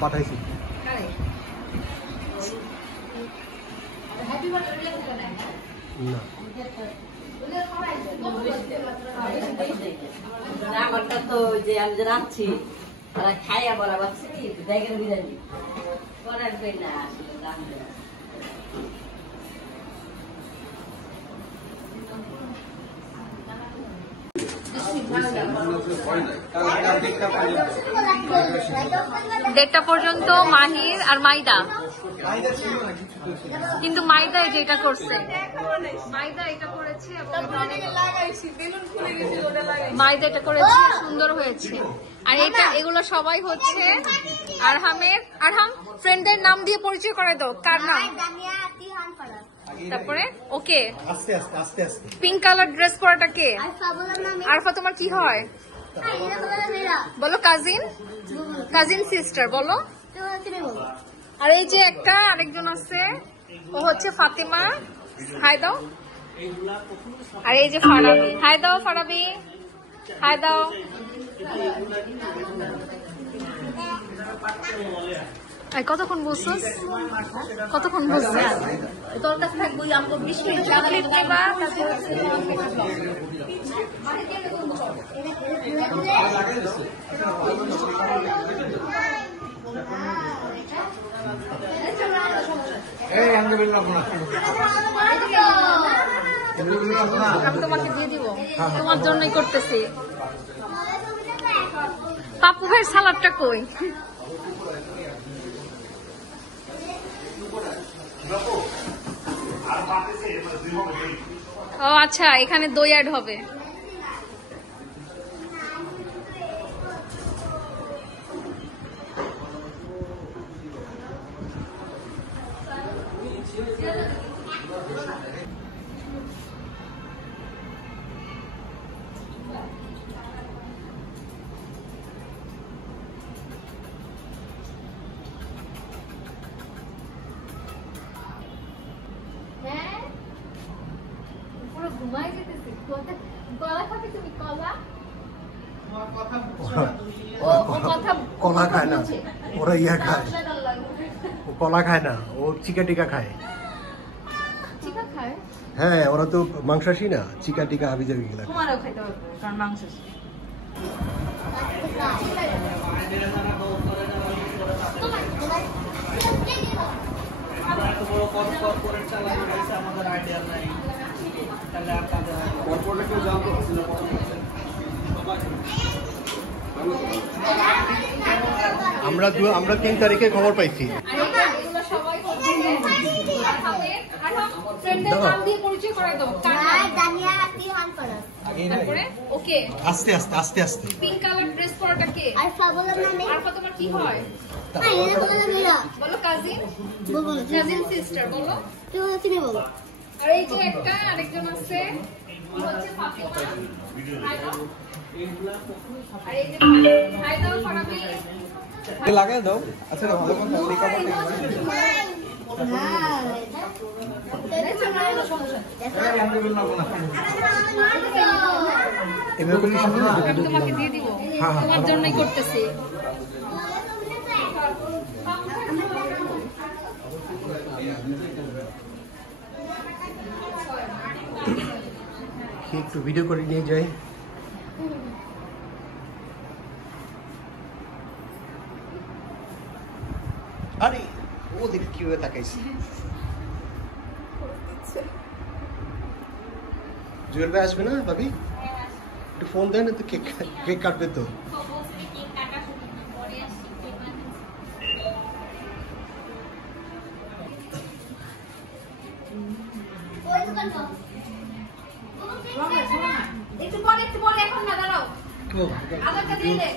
পাঠাইছি না আমারটা তো যে আমি যে রাখছি তারা খাইয়া বলা ভাবছি ব্যাগের বিরিয়ানি করার না আসলে রাখবে না। দেড়টা পর্যন্ত মাহির আর মাইদা, কিন্তু মাইদা এই যে এটা করছে, মাইদা এটা করেছে, মাইদা এটা করেছে, সুন্দর হয়েছে। আর এটা এগুলো সবাই হচ্ছে আরহামের। আরহাম ফ্রেন্ডদের নাম দিয়ে পরিচয় করে দাও, কার নাম? তারপরে ওকে আস্তে আস্তে আস্তে আস্তে পিঙ্ক কালার ড্রেস পরাটা কে? আরফা তোমার কি হয় বলো? কাজিন, কাজিন সিস্টার বলো। আর এই যে একটা আরেকজন আছে, ও হচ্ছে ফাতেমা, হাই দাও। আর এই যে ফারাবি, হাই দাও ফারাবি, হাই দাও। কতক্ষণ বলছিস? কতক্ষণ বলছিস? তোর কাছে থাকবো আমাকে 20 মিনিট চকলেট নেবা? আমি তোমাকে দিয়ে দিব, তোমার জন্যই করতেছি। পাপু ভাইয়ের সালাদটা কই? ও আচ্ছা, এখানে দই অ্যাড হবে। কলা খায় না, ওরা ইয়া খায়, ও কলা খায় না, ও চিকা টিকা খায়। হ্যাঁ, ওরা তো মাংসাশী না, চিকা টিকা হাবি জাবি গেলা। তোমারও খাইতে হবে কারণ মাংস। আমরা 3 তারিখে খবর পাইছি। আস্তে আস্তে আস্তে আস্তে। পিঙ্ক কালার ড্রেস পরাটা কে? আরফা তোমার কি হয় বলো? কাজিন, কাজিন সিস্টার বলো। আর এই যে একটা আরেকজন আছে, ও হচ্ছে ফাতেমা, হাই দাও। আর এই যে হাই দাও ফারাবি, লাগাই দাও। আচ্ছা ভালো কথা, আমি তোমাকে দিয়ে দিব, তোমার জন্যই করতেছি। একটু ভিডিও করে নিয়ে যাই। আরে ও দেখি কিভাবে তাকাইছে। জুয়েল ভাই আসবে না ভাবি? একটু ফোন দেন, তো কেক কাটবে তো। একটু পরে, এখন না, দাঁড়াও। আধারটা দিয়ে দে।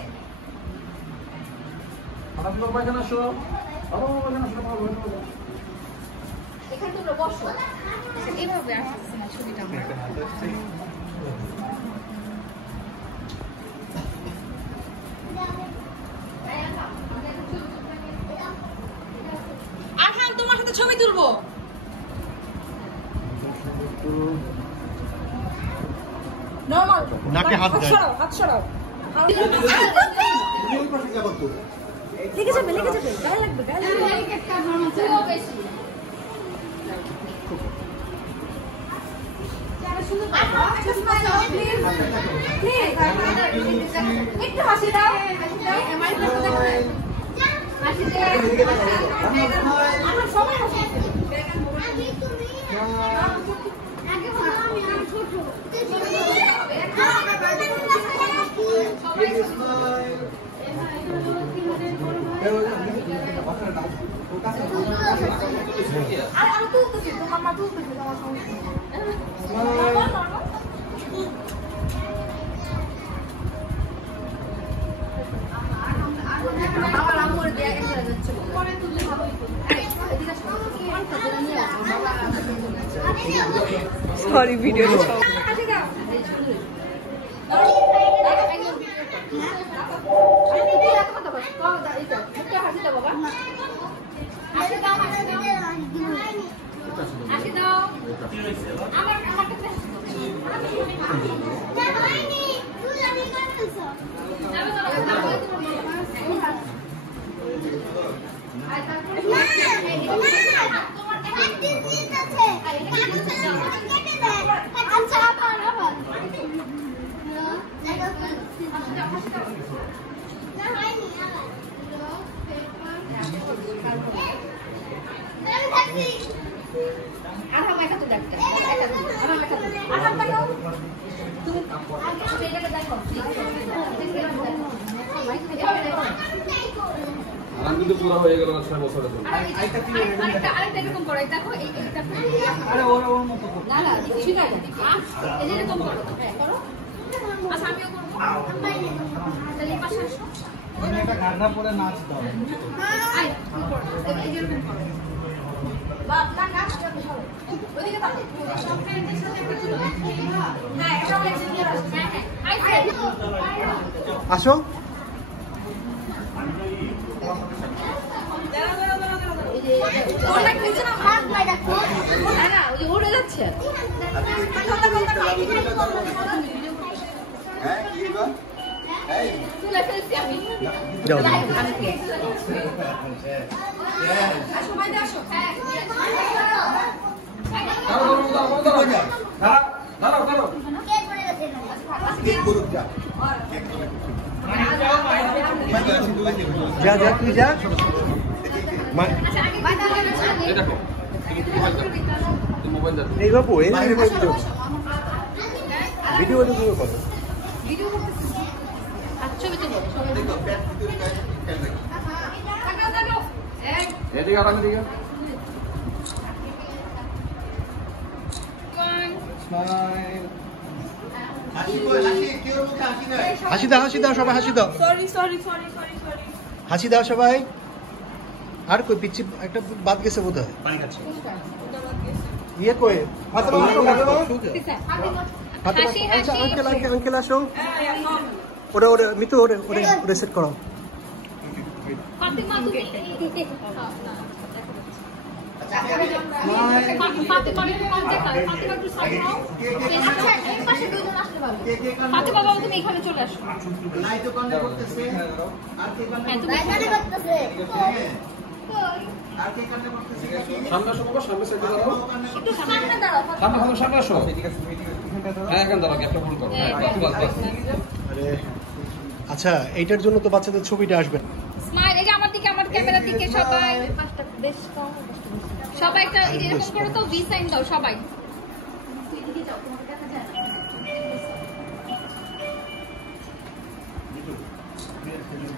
এখানে তোমরা বসো, এইভাবে আসছে না ছবিটা। আরহাম তোমার সাথে ছবি তুলবো। নরমাল ওকে হাত দেয়। সরাও, হাত সরাও। তুমি ওই পাশে যাবো তো। লেগে যাবে, গায়ে লাগবে, একটু হাসি দাও, আমার সবাই হাসি। আমি তুলতেছি, তোমার মা তুলতেছি, তোমার আমার আম্মুর দিয়ে গেছে যাচ্ছে পরে তুললে ভালো হইতো। সরি ভিডিও কিন্তু পুরো হয়ে গেল 6 বছরের জন্য। আরেকটা এরকম করো, দেখো এইটা আরে ওর মতো না না ঠিক আছে, এই যে এরকম করো, করো। আচ্ছা আমিও করবো, তাহলে এই পাশে আসো। তুমি একটা গাড়া পরে নাচ দাও। আয় তুমি করো, এই যে এরকম করো। বাপ না নাচ করতে হবে, ওইদিকে তাকাও। হ্যাঁ এটা আমরা একসাথে আসছি। হ্যাঁ হ্যাঁ আসো। ওটা কিছু না, হাত নাই রাখো। না না ওই উড়ে যাচ্ছে। তুলে ফেলছি আমি। যাও যাও। আসো বাইরে আসো। হ্যাঁ দাঁড়াও। যা যা তুই যা। এই দেখো মোবাইল দেখো। এই বাবু এই ভিডিও করো। ছবি তুলো, ছবি তুলো। তাকাও। এদিকে আর এদিকে। হাসি দাও সবাই, হাসি দাও। সরি হাসি দাও সবাই। আর কই পিচ্ছি একটা বাদ গেছে বোধ হয়। ইয়ে কই হাতে নাও, হাতে নাও। আচ্ছা আঙ্কেল আসো। ওরে মিতু ওরে সেট করো। ফাতিমা তুমি ফাতিমা বাবু তুমি এখানে চলে আসো। সামনে আসো বাবা, সামনে সাইডে দাঁড়াও। একটু সামনে দাঁড়াও। সামনে আসো। হ্যাঁ এখানে দাঁড়াও, একটা ভুল করো। বাস। আচ্ছা এইটার জন্য তো বাচ্চাদের ছবিটা আসবে। স্মাইল, এই যে আমার দিকে, আমার ক্যামেরার দিকে সবাই সবাই একটা এরকম করো তো, ভি সাইন দাও সবাই।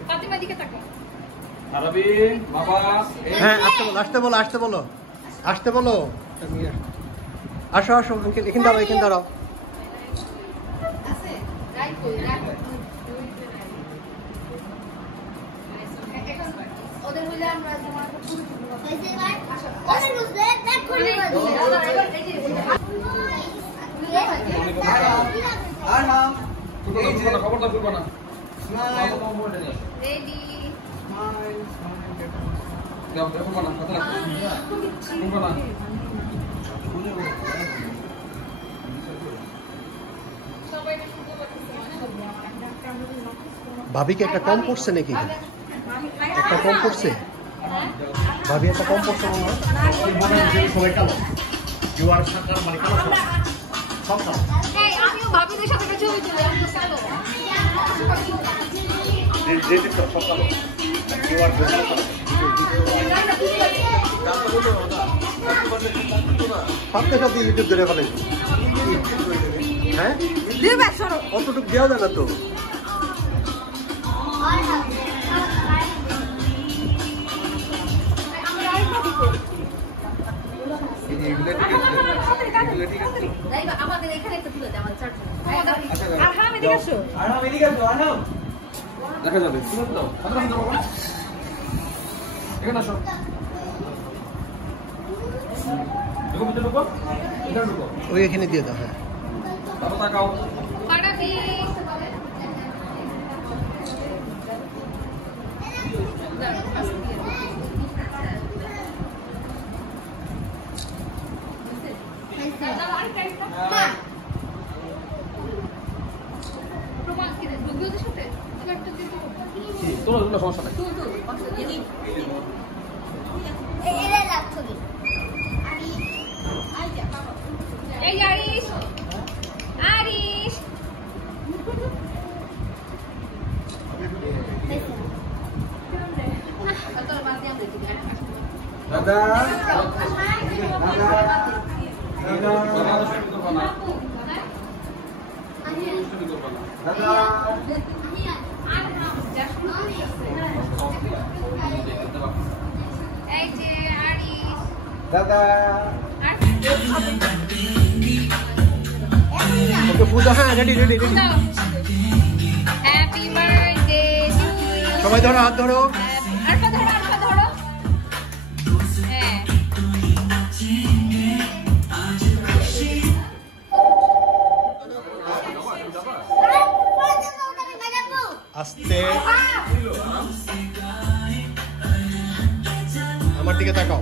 ফাতিমা দিকে তাকাও। আরবি বাবা। হ্যাঁ আসতে বলো। আসো আঙ্কেল, এখানে দাঁড়াও। ওদের হইলে আমরা তোমার খবরটা করবো না। রেডি দেখো না, কথা রাখো। করবো না। সবাই শুনতে পাচ্ছি। ভাবিকে একটা কম পড়ছে নাকি? একটা কম পড়ছে? ভাবি একটা কম পড়ছে মনে হয়? সবাই কালো। আমিও ভাবিদের সাথে একটা ছবি তুলি, আমি তো কালো। সাথে সাথে ইউটিউব ধরে ফেলে। হ্যাঁ অতটুকু দেওয়া যায় না তো। আমাদের এখানে একটা তুলে দেয়, আমার চার্জ দেখা যাবে এখানে আসো ওই এখানে দিয়ে দাও। হ্যাঁ বাবা তাকাও তোমরা সমস্যা নাই। এই আরিশ, আরিশ দাদা এই যে আরিশ দাদা ওকে পূজা। হ্যাঁ ready ready ready. Happy birthday to you. সবাই ধরো, হাত ধরো। আরফা ধরো, আরফা ধরো। হ্যাঁ আস্তে আমার দিকে তাকাও।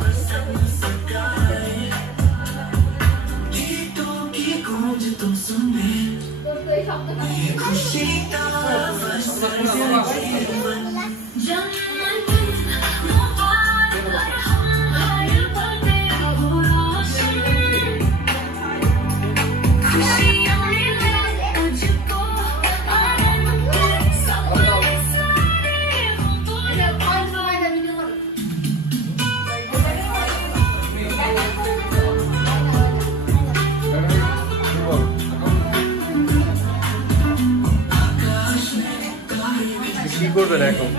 কি করবেন এখন?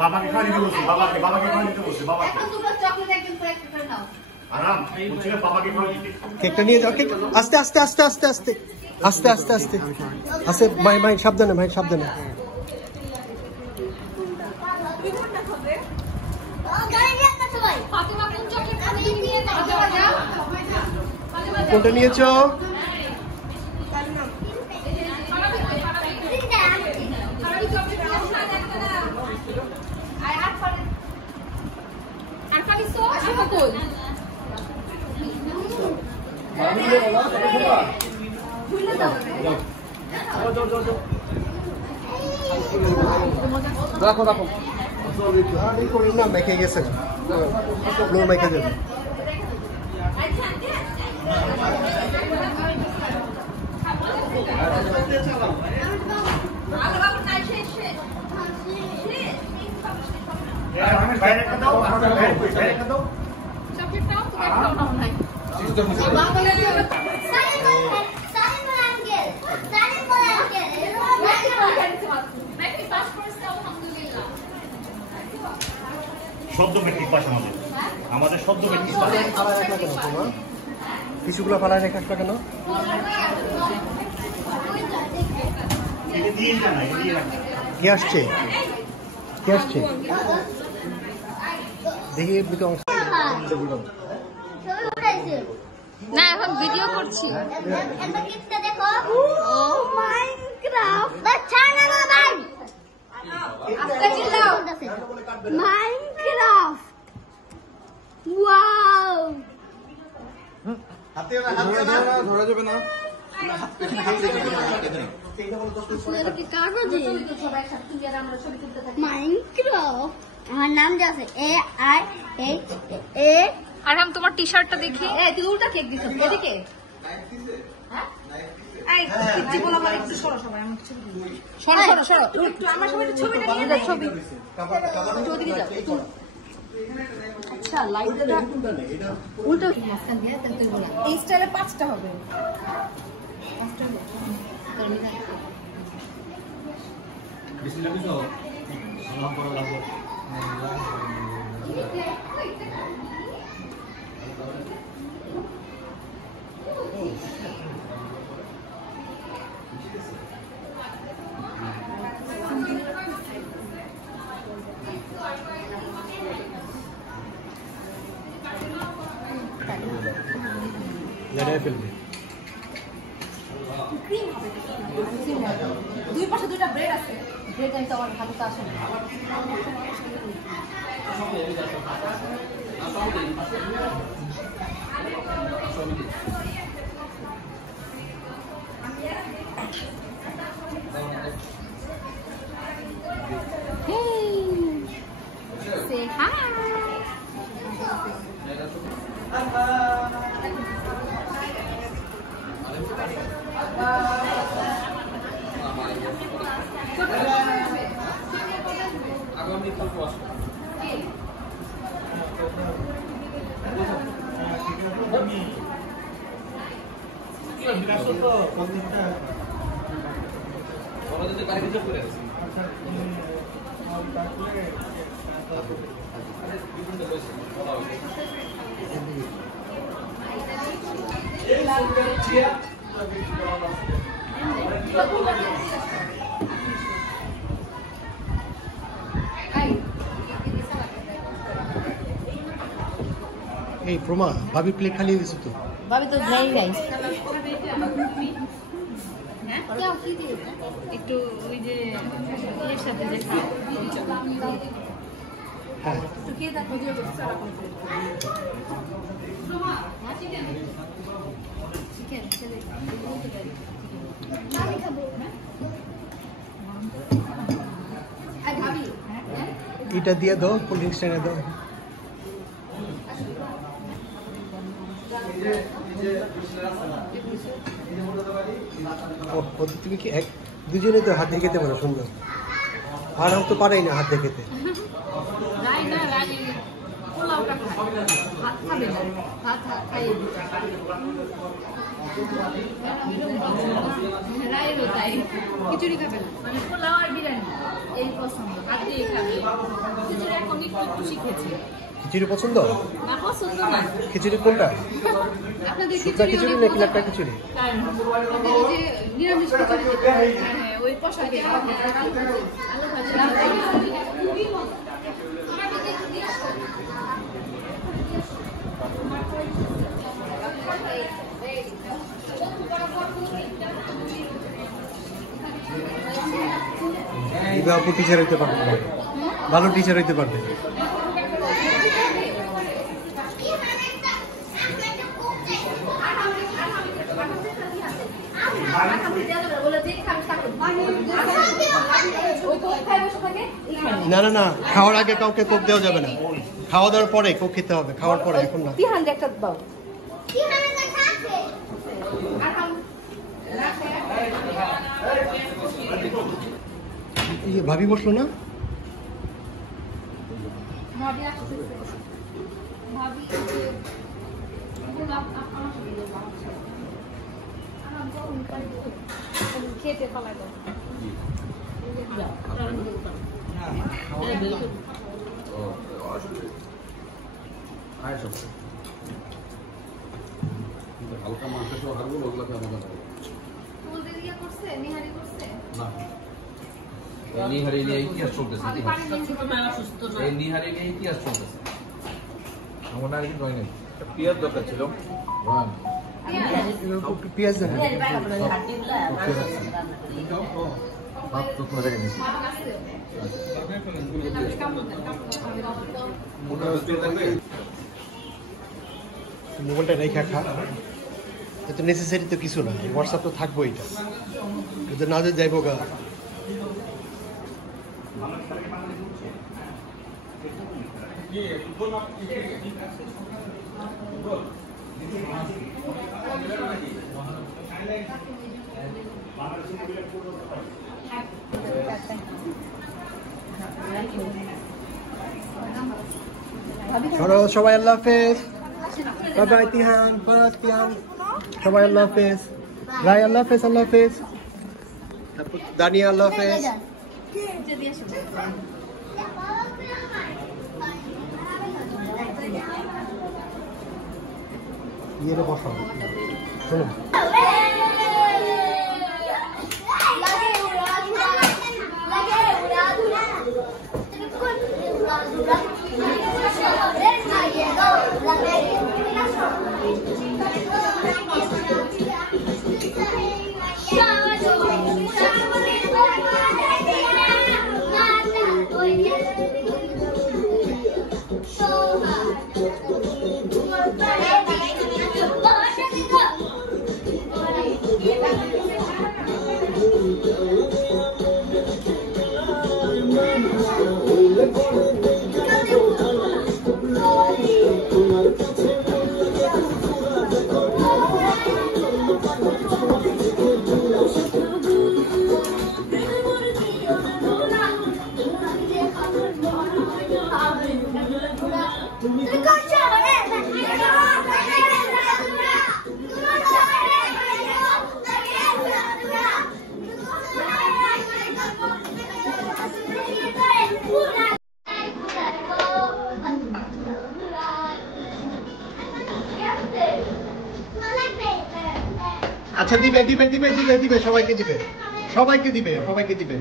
বাবাকে খাওয়া নিতে বলছি, বাবাকে খাওয়া নিতে বলছি, বাবাকে আরাম বলছি বাবাকে খাওয়া নিতে। কেকটা নিয়ে যাও। কেক আস্তে আস্তে আস্তে আস্তে আস্তে আস্তে আস্তে আস্তে আস্তে। ভাই ভাই সাবধানে, ভাই সাবধানে। কোনটা নিয়েছো? রাখো রাখো না মেখে গেছে, মেখে যাবে। বাইরে একটা দাও, বাইরে একটা দাও। শব্দ মেট্রিক পাস আমাদের শব্দ মেট্রিক পাস। কিছুগুলো ফালায় রেখে আসবে কেন? কে আসছে কে আসছে দেখি এমনিতে অংশ না এখন ভিডিও করছি ধরা যাবে না আমার নাম যে আছে AIHA আর আমি তোমার টি শার্টটা দেখি তুই উল্টা কেক দিছ এদিকে এই স্টাইলে 5টা হবে লড়াই ফেলবে দুই পাশে দুইটা ব্রেড আছে ব্রেড আমি তো আমার হাতে তো আসে না Say hi. আগামীকাল বস এই প্রমা ভাবি প্লেট খালি দিছো তো ভাবি তো নেই নাই একটু ওই যে এর সাথে যে খাও হ্যাঁ একটু খেয়ে দেখো ভিডিও করতে সারা করতে চিকেন ছেলে আমি খাবো আই ভাবি এটা দিয়ে দাও কোল্ড ড্রিঙ্কস এনে দাও তুমি কি এক দুজনে তো হাতে খেতে পারো সুন্দর আর আমি তো পারাই না হাতে খেতে রাই না রাই পোলাওটা খায় ভাত খাবে না ভাত খাইয়ে রাইও তাই খিচুড়ি খাবে না মানে পোলাও আর বিরিয়ানি এই পছন্দ ভাত দিয়ে খাবে খিচুড়ি এখন একটু একটু শিখেছে খিচুড়ি পছন্দ না পছন্দ না খিচুড়ি কোনটা আপনাদের শুকনা খিচুড়ি নাকি লাট্টা খিচুড়ি আপনাদের যে নিরামিষ খিচুড়ি হ্যাঁ ওই পোশাকে আলু আপু টিচার হইতে পারবে ভালো টিচার হইতে পারবে না না না খাওয়ার আগে কাউকে কোক দেওয়া যাবে না খাওয়া দাওয়ার পরে কোক খেতে হবে খাওয়ার পরে এখন না বিহান একটা দাও ভাবি বসলো না ভাবি আসতেছে ভাবি খেতে ফেলাই দাও হালকা মাংস সহ হারগুলো ওগুলো খাওয়া করছে নিহারি করছে না নিহারি নিয়ে ইতিহাস চলতেছে, এই নিহারি নিয়ে ইতিহাস চলতেছে। আমার না কিন্তু হয় নাই, পেঁয়াজ দরকার ছিল। পেঁয়াজ দেন মোবাইলটা রেখে খা, তো নেসেসারি তো কিছু না, হোয়াটসঅ্যাপ তো থাকবো, এটা কিন্তু না যে যাইব গা। সবাই আল্লাহ হাফেজ, বাই বাই তিহান, তিহান সবাই আল্লাহ হাফেজ, রাই আল্লাহ হাফেজ, আল্লাহ হাফেজ, দানিয়া আল্লাহ হাফেজ। ইয়ে বসা শোনো আচ্ছা দিবে দিবে দিবে দিবে দিবে সবাইকে দিবে, সবাইকে দিবে, সবাইকে দিবে।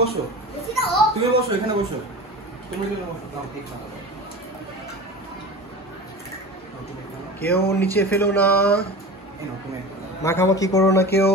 বসো, তুমি বসো, এখানে বসো, তুমি বসো। কেউ নিচে ফেলো না, মাখামাখি করো না কেউ।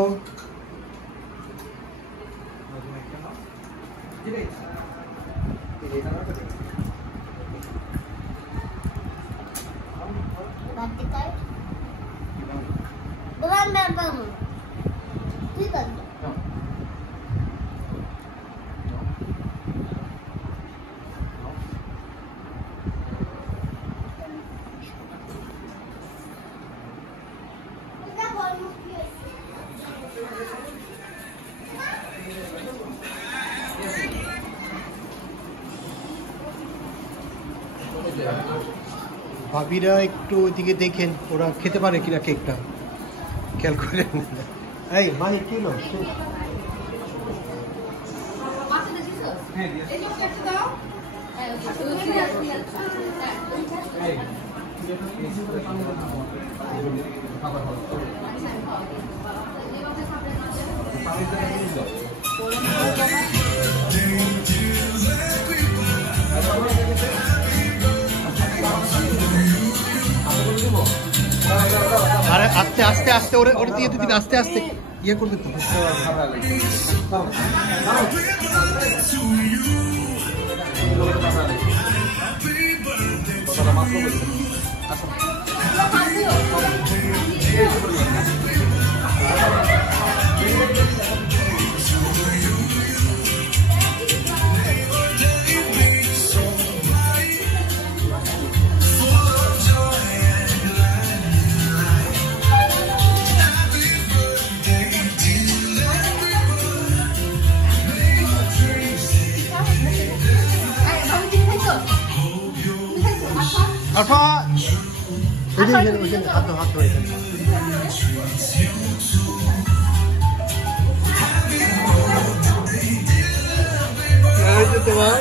ভাবিরা একটু ওইদিকে দেখেন, ওরা খেতে পারে কিনা কেকটা, খেয়াল করেন। এই মাহি কি হলো? আরে আস্তে আস্তে আস্তে ওরে ওরে দিয়ে দিবি, আস্তে আস্তে ইয়ে করবে তো। করছে আসো আরফা ওইখানে হাত ধো এখানে তোমার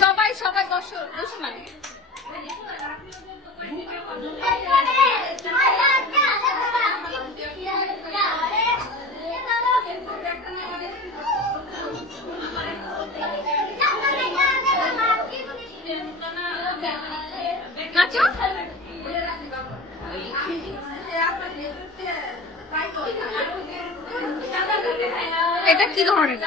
সবাই সবাই বসো বসো মানে এটা কি ধরনের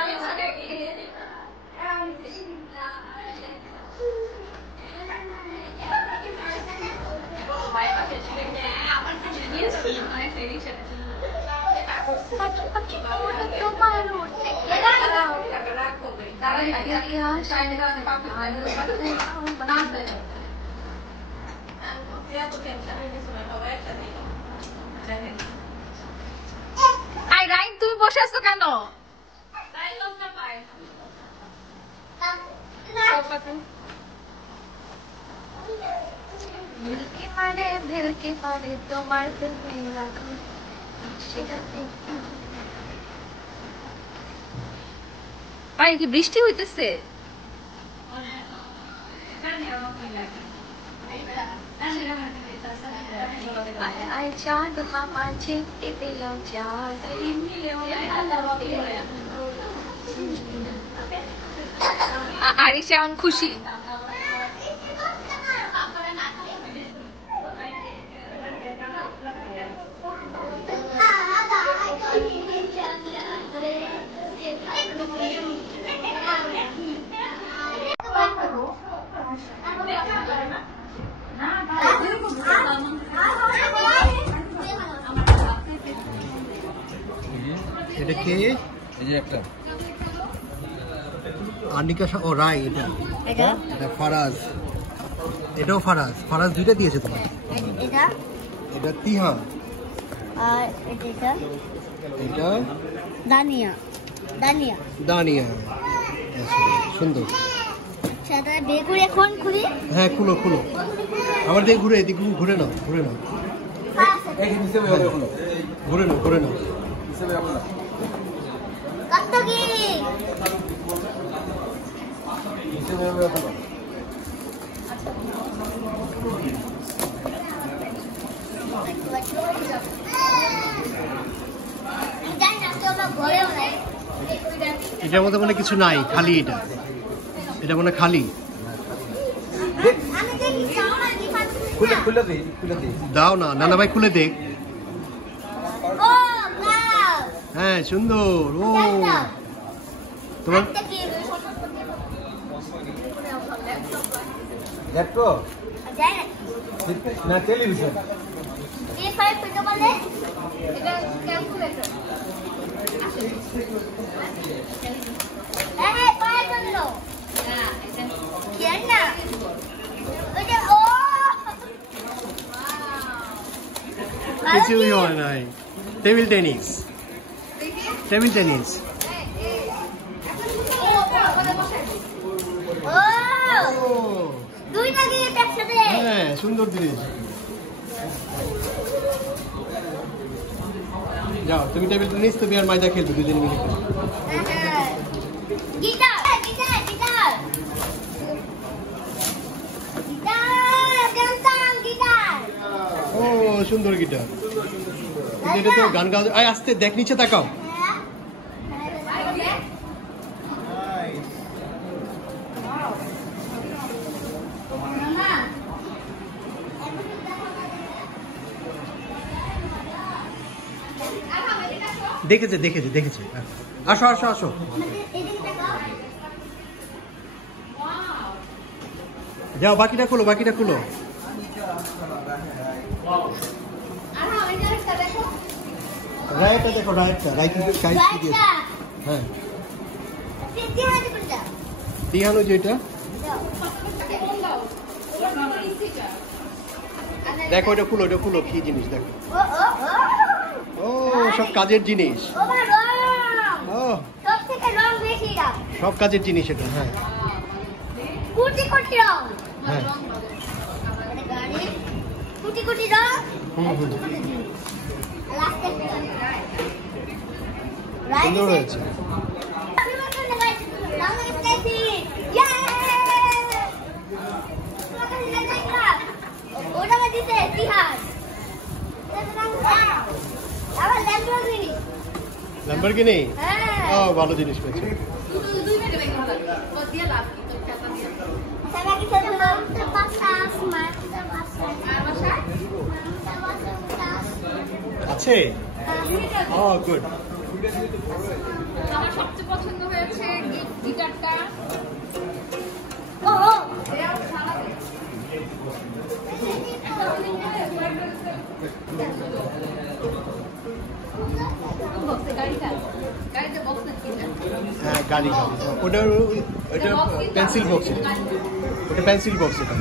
তুমি বসে আছো কেন ভেলকে পারে তোমার ভাই কি বৃষ্টি হইতেছে আরিশা এখন খুশি এটা কে এই যে একটা আনিকা ও রাই এটা ফারাজ এটাও ফারাজ দুইটা দিয়েছে তোমার এটা তিহান আর এটা দানিয়া সুন্দর সেটা বের করে এখন খুলি হ্যাঁ খুলো আমার দিকে ঘুরে এদিকে ঘুরে নাও ঘুরে নাও কত কি এটার মধ্যে মানে কিছু নাই খালি এটা মানে খালি দাও না নানা ভাই খুলে দেখ হ্যাঁ সুন্দর ও তোমার ল্যাপটপ না টেলিভিশন কিছুই হয় নাই টেবিল টেনিস হ্যাঁ সুন্দর জিনিস যাও তুমি টেবিল টেনিস তুমি আর মাইদা খেলবে দুজন মিলে ও সুন্দর গিটার। এটা তো গান গাও। আয় আস্তে দেখ, নিচে তাকাও। দেখেছে দেখেছে দেখেছে। আসো আসো আসো। যাও, বাকিটা খুলো, বাকিটা খুলো। রায়টা দেখো, রায়টা রায়টা সাইজ কি দিয়েছে। হ্যাঁ তিহানো যেটা দেখো, এটা খুলো, এটা খুলো, কি জিনিস দেখো। ও সব কাজের জিনিস। ও সব কাজের জিনিস এটা। হ্যাঁ হ্যাঁ সুন্দর হয়েছে। ল্যাম্বরগিনি, ও ভালো জিনিস পেয়েছে। আছে? ও গুড। আমার সবচেয়ে পছন্দ হয়েছে গিটারটা। হ্যাঁ গাড়ি, ওটা পেন্সিল বক্স, ওটা পেন্সিল বক্স এটা।